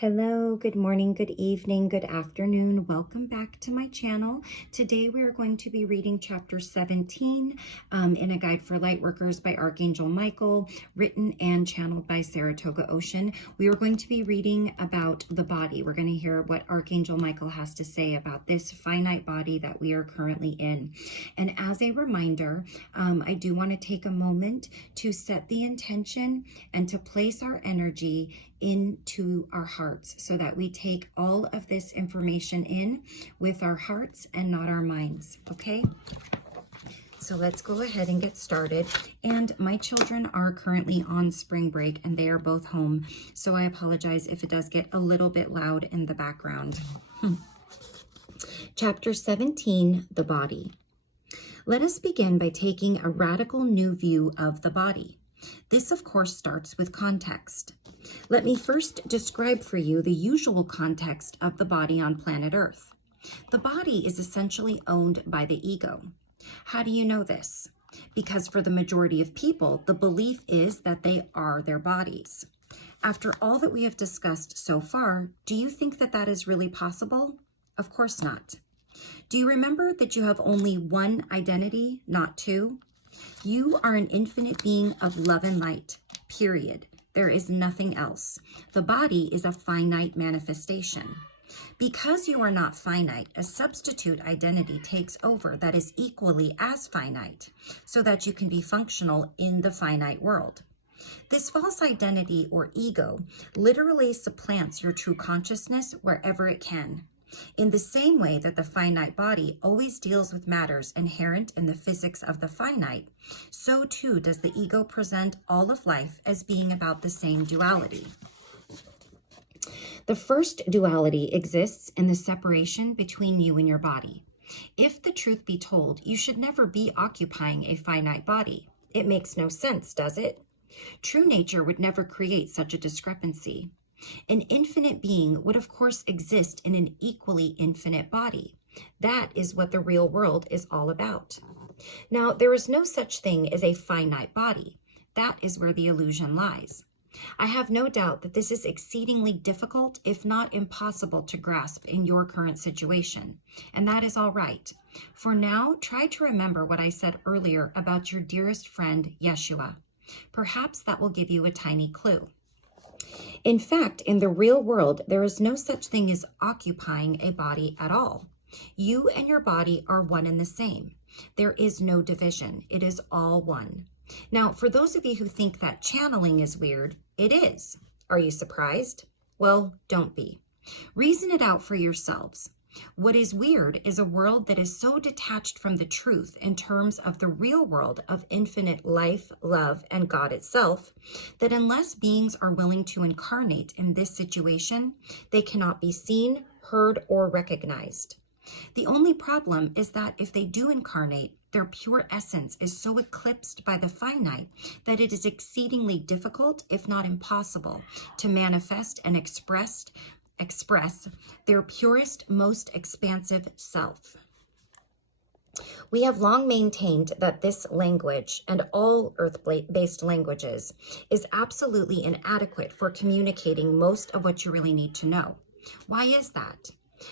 Hello, good morning, good evening, good afternoon. Welcome back to my channel. Today we are going to be reading chapter 17 in A Guide for Lightworkers by Archangel Michael, written and channeled by Saratoga Ocean. We are going to be reading about the body. We're going to hear what Archangel Michael has to say about this finite body that we are currently in. And as a reminder, I do want to take a moment to set the intention and to place our energy into our hearts so that we take all of this information in with our hearts and not our minds, okay? So let's go ahead and get started. And my children are currently on spring break and they are both home. So I apologize if it does get a little bit loud in the background. Chapter 17, the body. Let us begin by taking a radical new view of the body. This, of course, starts with context. Let me first describe for you the usual context of the body on planet Earth. The body is essentially owned by the ego. How do you know this? Because for the majority of people, the belief is that they are their bodies. After all that we have discussed so far, do you think that that is really possible? Of course not. Do you remember that you have only one identity, not two? You are an infinite being of love and light, period. There is nothing else. The body is a finite manifestation. Because you are not finite, a substitute identity takes over that is equally as finite, so that you can be functional in the finite world. This false identity or ego literally supplants your true consciousness wherever it can. In the same way that the finite body always deals with matters inherent in the physics of the finite, so too does the ego present all of life as being about the same duality. The first duality exists in the separation between you and your body. If the truth be told, you should never be occupying a finite body. It makes no sense, does it? True nature would never create such a discrepancy. An infinite being would, of course, exist in an equally infinite body. That is what the real world is all about. Now, there is no such thing as a finite body. That is where the illusion lies. I have no doubt that this is exceedingly difficult, if not impossible, to grasp in your current situation. And that is all right. For now, try to remember what I said earlier about your dearest friend, Yeshua. Perhaps that will give you a tiny clue. In fact, in the real world, there is no such thing as occupying a body at all. You and your body are one and the same. There is no division. It is all one. Now, for those of you who think that channeling is weird, it is. Are you surprised? Well, don't be. Reason it out for yourselves. What is weird is a world that is so detached from the truth in terms of the real world of infinite life, love, and God itself, that unless beings are willing to incarnate in this situation, they cannot be seen, heard, or recognized. The only problem is that if they do incarnate, their pure essence is so eclipsed by the finite that it is exceedingly difficult, if not impossible, to manifest and express their purest, most expansive self. We have long maintained that this language and all earth-based languages is absolutely inadequate for communicating most of what you really need to know. Why is that?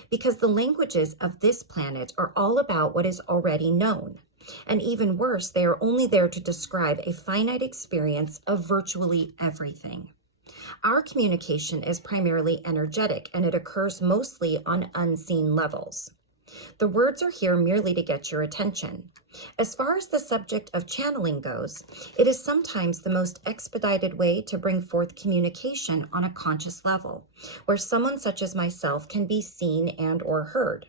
Because the languages of this planet are all about what is already known. And even worse, they are only there to describe a finite experience of virtually everything. Our communication is primarily energetic, and it occurs mostly on unseen levels. The words are here merely to get your attention. As far as the subject of channeling goes, it is sometimes the most expedited way to bring forth communication on a conscious level, where someone such as myself can be seen and or heard.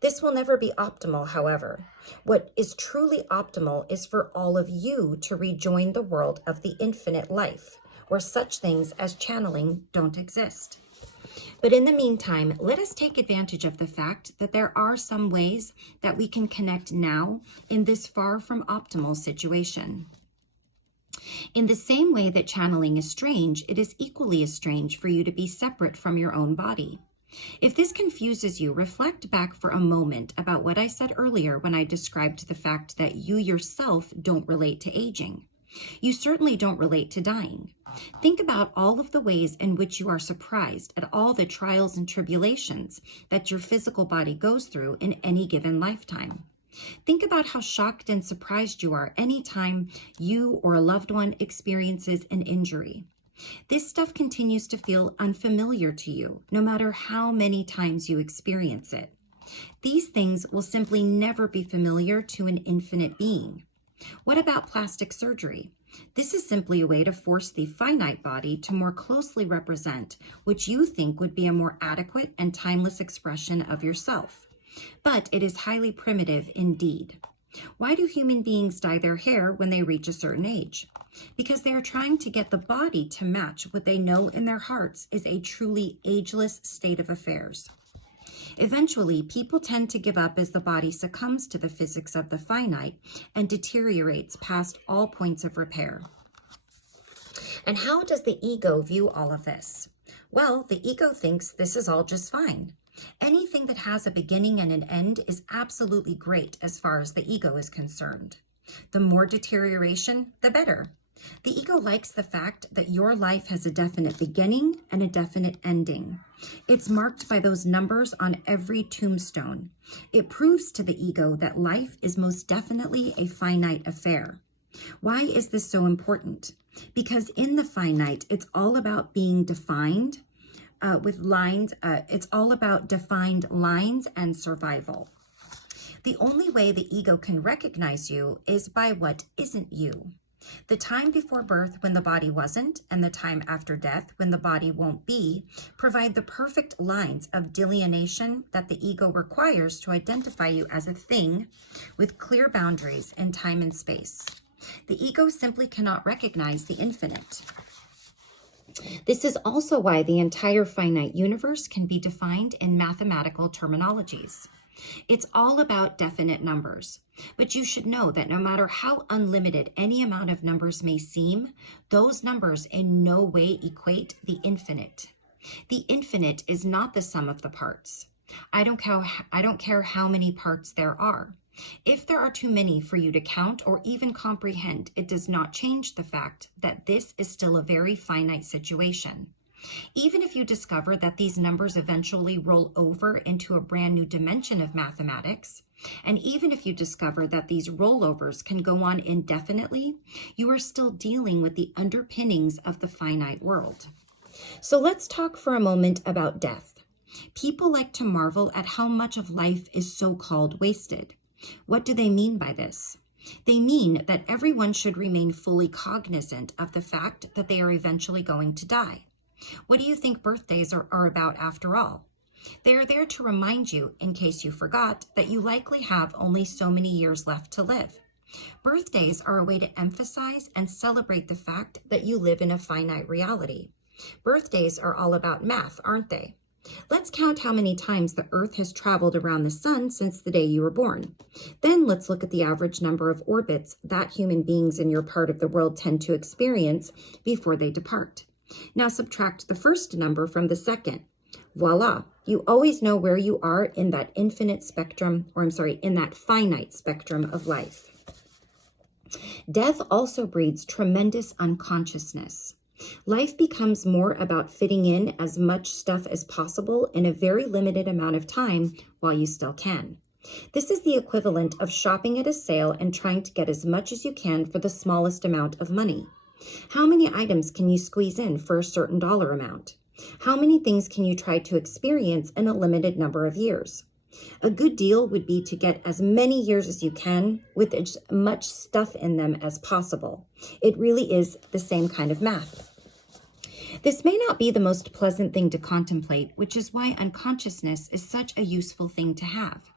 This will never be optimal, however. What is truly optimal is for all of you to rejoin the world of the infinite life, where such things as channeling don't exist. But in the meantime, let us take advantage of the fact that there are some ways that we can connect now in this far from optimal situation. In the same way that channeling is strange, it is equally as strange for you to be separate from your own body. If this confuses you, reflect back for a moment about what I said earlier when I described the fact that you yourself don't relate to aging. You certainly don't relate to dying. Think about all of the ways in which you are surprised at all the trials and tribulations that your physical body goes through in any given lifetime. Think about how shocked and surprised you are anytime you or a loved one experiences an injury. This stuff continues to feel unfamiliar to you, no matter how many times you experience it. These things will simply never be familiar to an infinite being. What about plastic surgery? This is simply a way to force the finite body to more closely represent what you think would be a more adequate and timeless expression of yourself. But it is highly primitive indeed. Why do human beings dye their hair when they reach a certain age? Because they are trying to get the body to match what they know in their hearts is a truly ageless state of affairs. Eventually, people tend to give up as the body succumbs to the physics of the finite and deteriorates past all points of repair. And how does the ego view all of this? Well, the ego thinks this is all just fine. Anything that has a beginning and an end is absolutely great as far as the ego is concerned. The more deterioration, the better. The ego likes the fact that your life has a definite beginning and a definite ending. It's marked by those numbers on every tombstone. It proves to the ego that life is most definitely a finite affair. Why is this so important? Because in the finite, it's all about being defined with lines. It's all about defined lines and survival. The only way the ego can recognize you is by what isn't you. The time before birth when the body wasn't, and the time after death when the body won't be, provide the perfect lines of delineation that the ego requires to identify you as a thing with clear boundaries in time and space. The ego simply cannot recognize the infinite. This is also why the entire finite universe can be defined in mathematical terminologies. It's all about definite numbers, but you should know that no matter how unlimited any amount of numbers may seem, those numbers in no way equate the infinite. The infinite is not the sum of the parts. I don't care how many parts there are. If there are too many for you to count or even comprehend, it does not change the fact that this is still a very finite situation. Even if you discover that these numbers eventually roll over into a brand new dimension of mathematics, and even if you discover that these rollovers can go on indefinitely, you are still dealing with the underpinnings of the finite world. So let's talk for a moment about death. People like to marvel at how much of life is so-called wasted. What do they mean by this? They mean that everyone should remain fully cognizant of the fact that they are eventually going to die. What do you think birthdays are about after all? They are there to remind you, in case you forgot, that you likely have only so many years left to live. Birthdays are a way to emphasize and celebrate the fact that you live in a finite reality. Birthdays are all about math, aren't they? Let's count how many times the Earth has traveled around the sun since the day you were born. Then let's look at the average number of orbits that human beings in your part of the world tend to experience before they depart. Now subtract the first number from the second. Voila, you always know where you are in that in that finite spectrum of life. Death also breeds tremendous unconsciousness. Life becomes more about fitting in as much stuff as possible in a very limited amount of time while you still can. This is the equivalent of shopping at a sale and trying to get as much as you can for the smallest amount of money. How many items can you squeeze in for a certain dollar amount? How many things can you try to experience in a limited number of years? A good deal would be to get as many years as you can with as much stuff in them as possible. It really is the same kind of math. This may not be the most pleasant thing to contemplate, which is why unconsciousness is such a useful thing to have.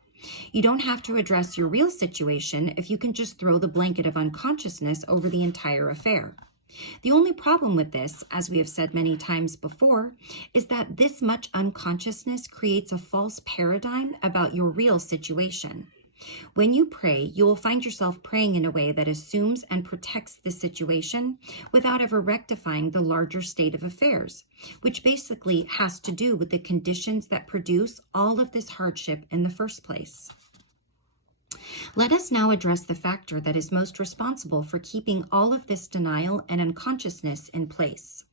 You don't have to address your real situation if you can just throw the blanket of unconsciousness over the entire affair. The only problem with this, as we have said many times before, is that this much unconsciousness creates a false paradigm about your real situation. When you pray, you will find yourself praying in a way that assumes and protects the situation without ever rectifying the larger state of affairs, which basically has to do with the conditions that produce all of this hardship in the first place. Let us now address the factor that is most responsible for keeping all of this denial and unconsciousness in place.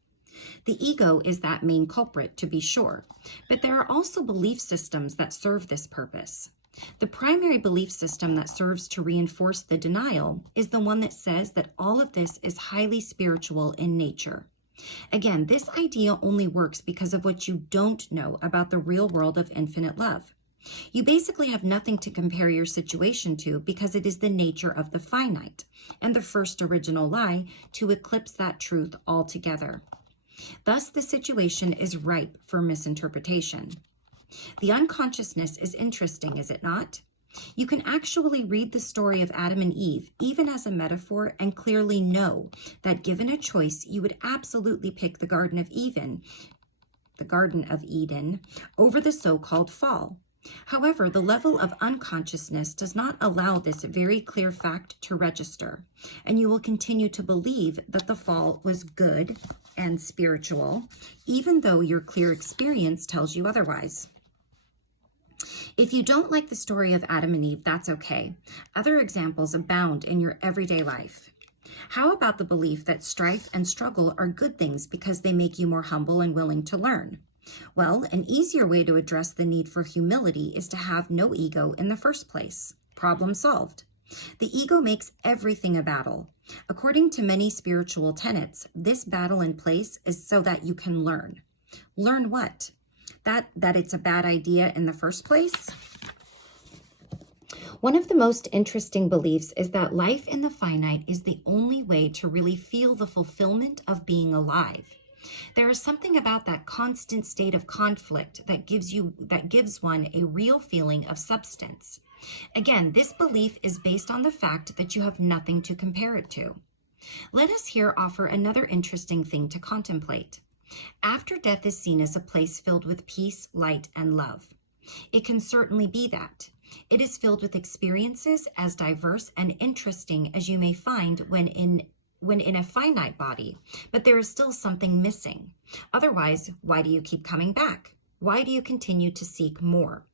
The ego is that main culprit, to be sure, but there are also belief systems that serve this purpose. The primary belief system that serves to reinforce the denial is the one that says that all of this is highly spiritual in nature. Again, this idea only works because of what you don't know about the real world of infinite love. You basically have nothing to compare your situation to because it is the nature of the finite, and the first original lie to eclipse that truth altogether. Thus, the situation is ripe for misinterpretation. The unconsciousness is interesting, is it not? You can actually read the story of Adam and Eve, even as a metaphor, and clearly know that given a choice, you would absolutely pick the Garden of Eden, over the so-called fall. However, the level of unconsciousness does not allow this very clear fact to register, and you will continue to believe that the fall was good and spiritual, even though your clear experience tells you otherwise. If you don't like the story of Adam and Eve, that's okay. Other examples abound in your everyday life. How about the belief that strife and struggle are good things because they make you more humble and willing to learn? Well, an easier way to address the need for humility is to have no ego in the first place. Problem solved. The ego makes everything a battle. According to many spiritual tenets, this battle in place is so that you can learn. Learn what? That it's a bad idea in the first place? One of the most interesting beliefs is that life in the finite is the only way to really feel the fulfillment of being alive. There is something about that constant state of conflict that gives one a real feeling of substance. Again, this belief is based on the fact that you have nothing to compare it to. Let us here offer another interesting thing to contemplate. After death is seen as a place filled with peace, light, and love. It can certainly be that. It is filled with experiences as diverse and interesting as you may find when in a finite body, but there is still something missing. Otherwise, why do you keep coming back? Why do you continue to seek more?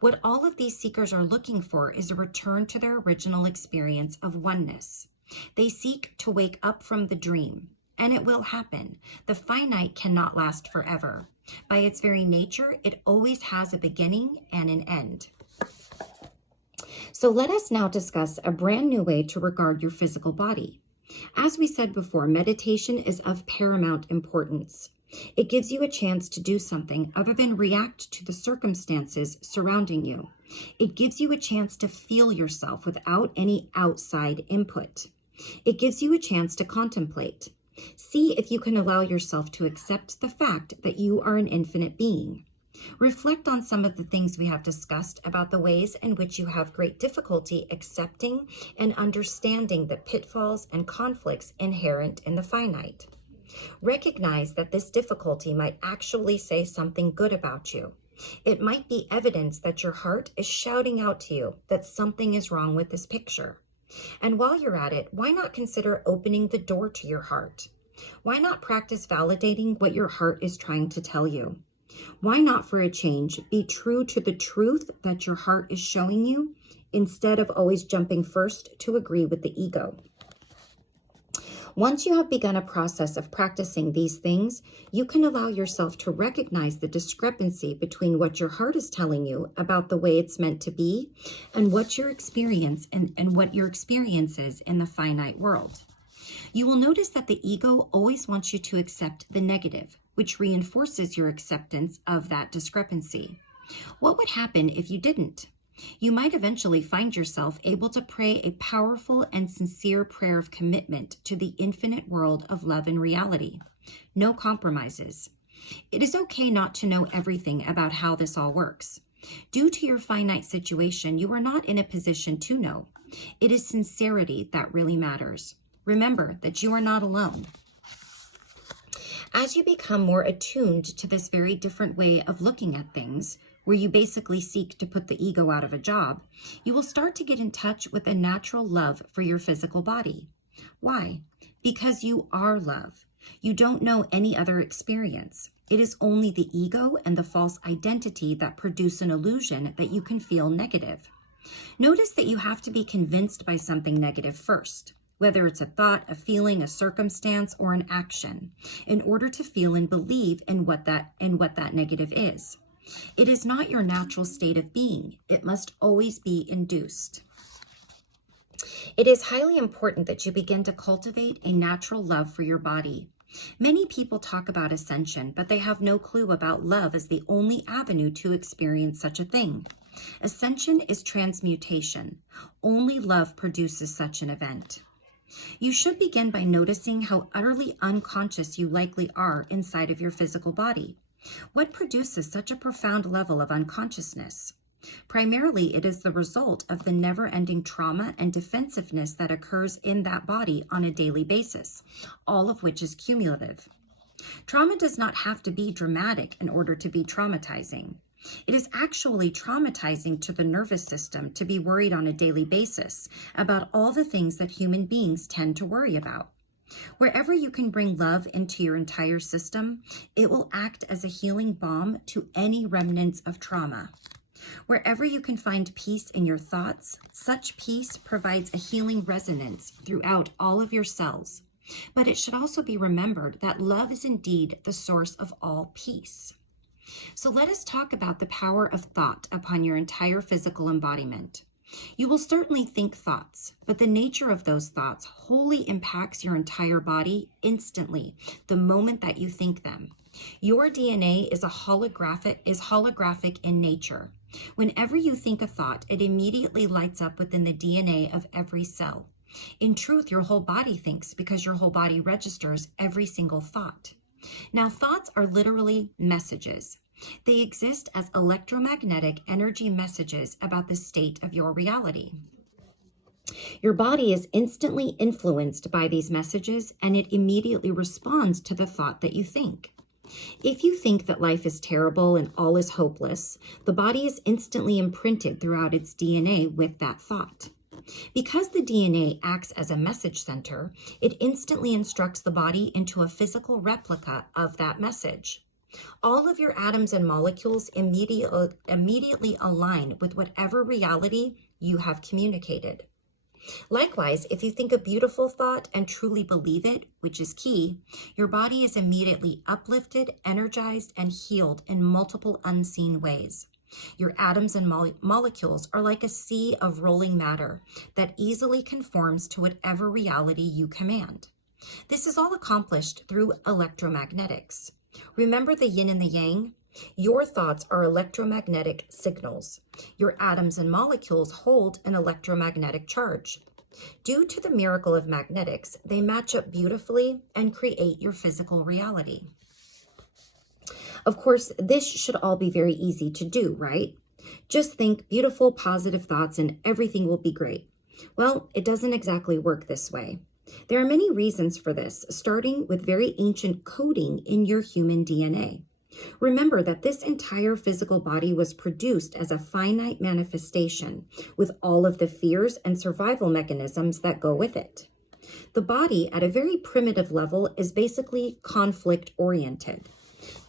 What all of these seekers are looking for is a return to their original experience of oneness. They seek to wake up from the dream, and it will happen. The finite cannot last forever. By its very nature, it always has a beginning and an end. So let us now discuss a brand new way to regard your physical body. As we said before, meditation is of paramount importance. It gives you a chance to do something other than react to the circumstances surrounding you. It gives you a chance to feel yourself without any outside input. It gives you a chance to contemplate. See if you can allow yourself to accept the fact that you are an infinite being. Reflect on some of the things we have discussed about the ways in which you have great difficulty accepting and understanding the pitfalls and conflicts inherent in the finite. Recognize that this difficulty might actually say something good about you. It might be evidence that your heart is shouting out to you that something is wrong with this picture. And while you're at it, why not consider opening the door to your heart? Why not practice validating what your heart is trying to tell you? Why not, for a change, be true to the truth that your heart is showing you instead of always jumping first to agree with the ego? Once you have begun a process of practicing these things, you can allow yourself to recognize the discrepancy between what your heart is telling you about the way it's meant to be and what your experience and what your experience is in the finite world. You will notice that the ego always wants you to accept the negative, which reinforces your acceptance of that discrepancy. What would happen if you didn't? You might eventually find yourself able to pray a powerful and sincere prayer of commitment to the infinite world of love and reality. No compromises. It is okay not to know everything about how this all works. Due to your finite situation, you are not in a position to know. It is sincerity that really matters. Remember that you are not alone. As you become more attuned to this very different way of looking at things, where you basically seek to put the ego out of a job, you will start to get in touch with a natural love for your physical body. Why? Because you are love. You don't know any other experience. It is only the ego and the false identity that produce an illusion that you can feel negative. Notice that you have to be convinced by something negative first, whether it's a thought, a feeling, a circumstance, or an action, in order to feel and believe in what that negative is. It is not your natural state of being. It must always be induced. It is highly important that you begin to cultivate a natural love for your body. Many people talk about ascension, but they have no clue about love as the only avenue to experience such a thing. Ascension is transmutation. Only love produces such an event. You should begin by noticing how utterly unconscious you likely are inside of your physical body. What produces such a profound level of unconsciousness? Primarily, it is the result of the never-ending trauma and defensiveness that occurs in that body on a daily basis, all of which is cumulative. Trauma does not have to be dramatic in order to be traumatizing. It is actually traumatizing to the nervous system to be worried on a daily basis about all the things that human beings tend to worry about. Wherever you can bring love into your entire system, it will act as a healing balm to any remnants of trauma. Wherever you can find peace in your thoughts, such peace provides a healing resonance throughout all of your cells. But it should also be remembered that love is indeed the source of all peace. So let us talk about the power of thought upon your entire physical embodiment. You will certainly think thoughts, but the nature of those thoughts wholly impacts your entire body instantly, the moment that you think them. Your DNA is holographic in nature. Whenever you think a thought, it immediately lights up within the DNA of every cell. In truth, your whole body thinks because your whole body registers every single thought. Now, thoughts are literally messages. They exist as electromagnetic energy messages about the state of your reality. Your body is instantly influenced by these messages, and it immediately responds to the thought that you think. If you think that life is terrible and all is hopeless, the body is instantly imprinted throughout its DNA with that thought. Because the DNA acts as a message center, it instantly instructs the body into a physical replica of that message. All of your atoms and molecules immediately align with whatever reality you have communicated. Likewise, if you think a beautiful thought and truly believe it, which is key, your body is immediately uplifted, energized, and healed in multiple unseen ways. Your atoms and molecules are like a sea of rolling matter that easily conforms to whatever reality you command. This is all accomplished through electromagnetics. Remember the yin and the yang? Your thoughts are electromagnetic signals. Your atoms and molecules hold an electromagnetic charge. Due to the miracle of magnetics, they match up beautifully and create your physical reality. Of course, this should all be very easy to do, right? Just think beautiful, positive thoughts and everything will be great. Well, it doesn't exactly work this way. There are many reasons for this, starting with very ancient coding in your human DNA. Remember that this entire physical body was produced as a finite manifestation with all of the fears and survival mechanisms that go with it. The body, at a very primitive level, is basically conflict-oriented.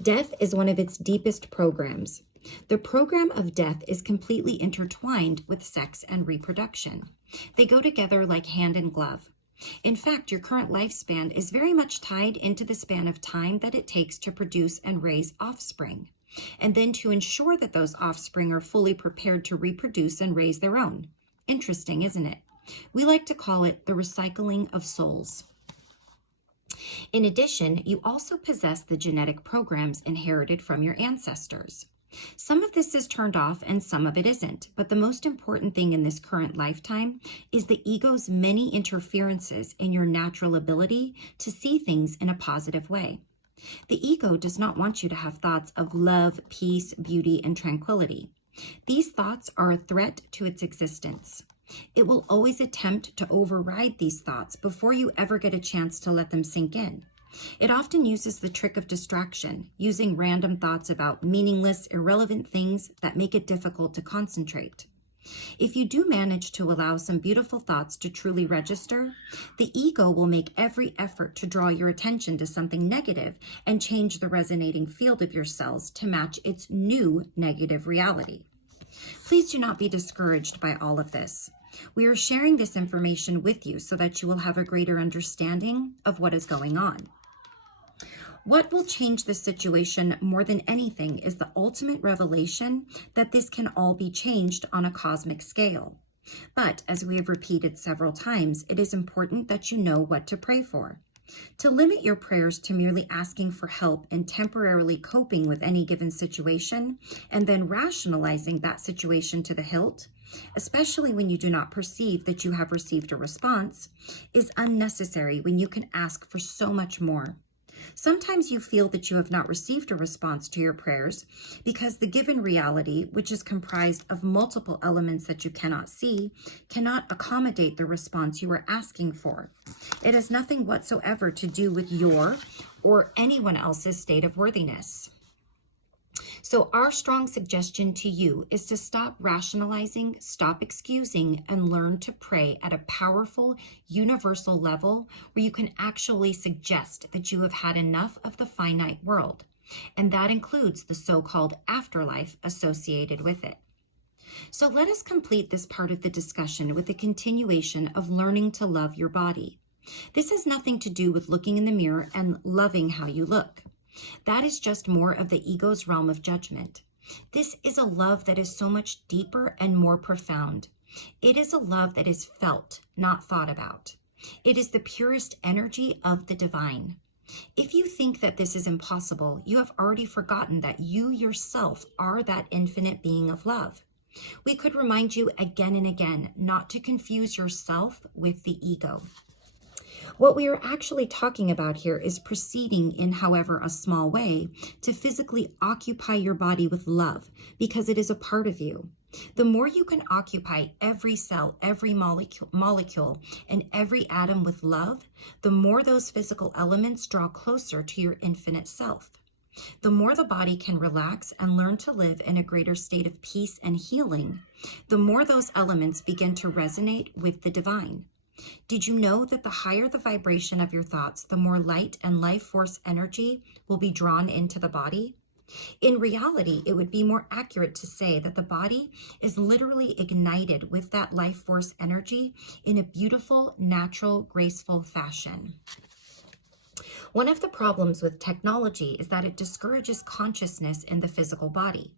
Death is one of its deepest programs. The program of death is completely intertwined with sex and reproduction. They go together like hand and glove. In fact, your current lifespan is very much tied into the span of time that it takes to produce and raise offspring, and then to ensure that those offspring are fully prepared to reproduce and raise their own. Interesting, isn't it? We like to call it the recycling of souls. In addition, you also possess the genetic programs inherited from your ancestors. Some of this is turned off and some of it isn't, but the most important thing in this current lifetime is the ego's many interferences in your natural ability to see things in a positive way. The ego does not want you to have thoughts of love, peace, beauty, and tranquility. These thoughts are a threat to its existence. It will always attempt to override these thoughts before you ever get a chance to let them sink in. It often uses the trick of distraction, using random thoughts about meaningless, irrelevant things that make it difficult to concentrate. If you do manage to allow some beautiful thoughts to truly register, the ego will make every effort to draw your attention to something negative and change the resonating field of your cells to match its new negative reality. Please do not be discouraged by all of this. We are sharing this information with you so that you will have a greater understanding of what is going on. What will change this situation more than anything is the ultimate revelation that this can all be changed on a cosmic scale. But as we have repeated several times, it is important that you know what to pray for. To limit your prayers to merely asking for help and temporarily coping with any given situation, and then rationalizing that situation to the hilt, especially when you do not perceive that you have received a response, is unnecessary when you can ask for so much more. Sometimes you feel that you have not received a response to your prayers because the given reality, which is comprised of multiple elements that you cannot see, cannot accommodate the response you are asking for. It has nothing whatsoever to do with your or anyone else's state of worthiness. So our strong suggestion to you is to stop rationalizing, stop excusing, and learn to pray at a powerful, universal level where you can actually suggest that you have had enough of the finite world. And that includes the so-called afterlife associated with it. So let us complete this part of the discussion with the continuation of learning to love your body. This has nothing to do with looking in the mirror and loving how you look. That is just more of the ego's realm of judgment. This is a love that is so much deeper and more profound. It is a love that is felt, not thought about. It is the purest energy of the divine. If you think that this is impossible, you have already forgotten that you yourself are that infinite being of love. We could remind you again and again not to confuse yourself with the ego. What we are actually talking about here is proceeding in, however, a small way to physically occupy your body with love because it is a part of you. The more you can occupy every cell, every molecule, and every atom with love, the more those physical elements draw closer to your infinite self. The more the body can relax and learn to live in a greater state of peace and healing, the more those elements begin to resonate with the divine. Did you know that the higher the vibration of your thoughts, the more light and life force energy will be drawn into the body? In reality, it would be more accurate to say that the body is literally ignited with that life force energy in a beautiful, natural, graceful fashion. One of the problems with technology is that it discourages consciousness in the physical body.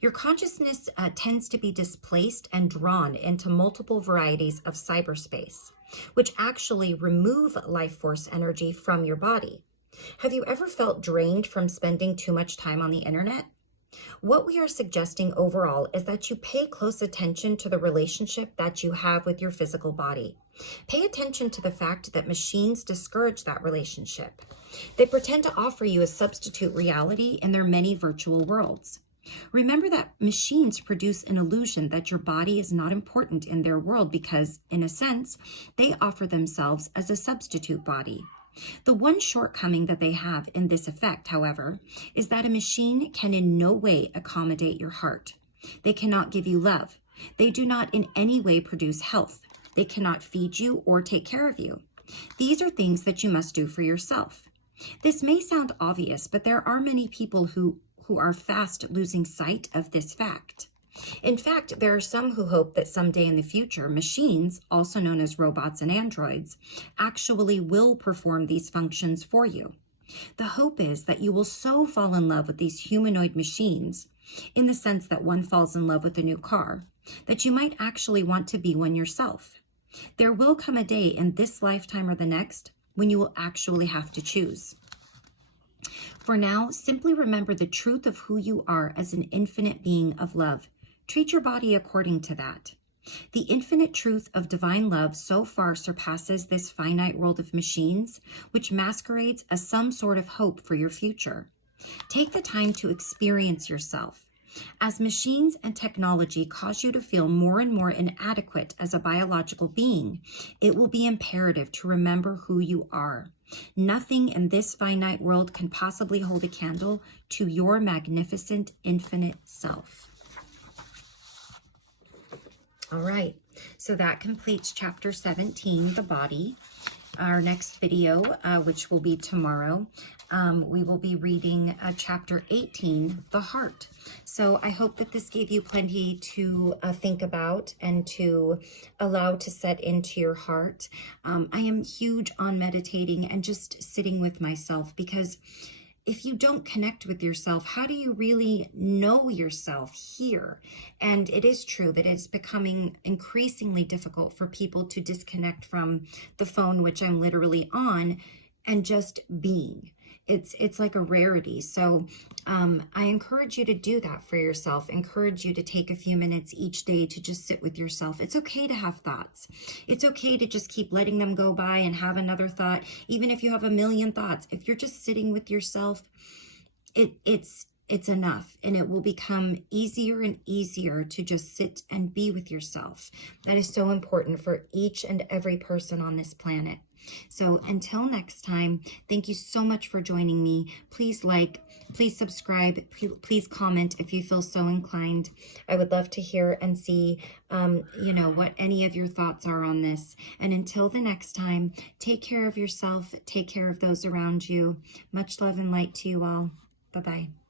Your consciousness tends to be displaced and drawn into multiple varieties of cyberspace, which actually remove life force energy from your body. Have you ever felt drained from spending too much time on the internet? What we are suggesting overall is that you pay close attention to the relationship that you have with your physical body. Pay attention to the fact that machines discourage that relationship. They pretend to offer you a substitute reality in their many virtual worlds. Remember that machines produce an illusion that your body is not important in their world because, in a sense, they offer themselves as a substitute body. The one shortcoming that they have in this effect, however, is that a machine can in no way accommodate your heart. They cannot give you love. They do not in any way produce health. They cannot feed you or take care of you. These are things that you must do for yourself. This may sound obvious, but there are many people who are fast losing sight of this fact. In fact, there are some who hope that someday in the future, machines, also known as robots and androids, actually will perform these functions for you. The hope is that you will so fall in love with these humanoid machines, in the sense that one falls in love with a new car, that you might actually want to be one yourself. There will come a day in this lifetime or the next when you will actually have to choose. For now, simply remember the truth of who you are as an infinite being of love. Treat your body according to that. The infinite truth of divine love so far surpasses this finite world of machines, which masquerades as some sort of hope for your future. Take the time to experience yourself. As machines and technology cause you to feel more and more inadequate as a biological being, it will be imperative to remember who you are. Nothing in this finite world can possibly hold a candle to your magnificent infinite self. All right, so that completes chapter 17, the body. our next video, which will be tomorrow, we will be reading chapter 18, The Heart. So I hope that this gave you plenty to think about and to allow to set into your heart. I am huge on meditating and just sitting with myself, because if you don't connect with yourself, how do you really know yourself here? And it is true that it's becoming increasingly difficult for people to disconnect from the phone, which I'm literally on, and just being. It's like a rarity. So I encourage you to do that for yourself. Encourage you to take a few minutes each day to just sit with yourself. It's okay to have thoughts. It's okay to just keep letting them go by and have another thought. Even if you have a million thoughts, if you're just sitting with yourself, it's enough, and it will become easier and easier to just sit and be with yourself. That is so important for each and every person on this planet. So until next time, thank you so much for joining me. Please like, please subscribe, please comment if you feel so inclined. I would love to hear and see, what any of your thoughts are on this. And until the next time, take care of yourself, take care of those around you. Much love and light to you all. Bye-bye.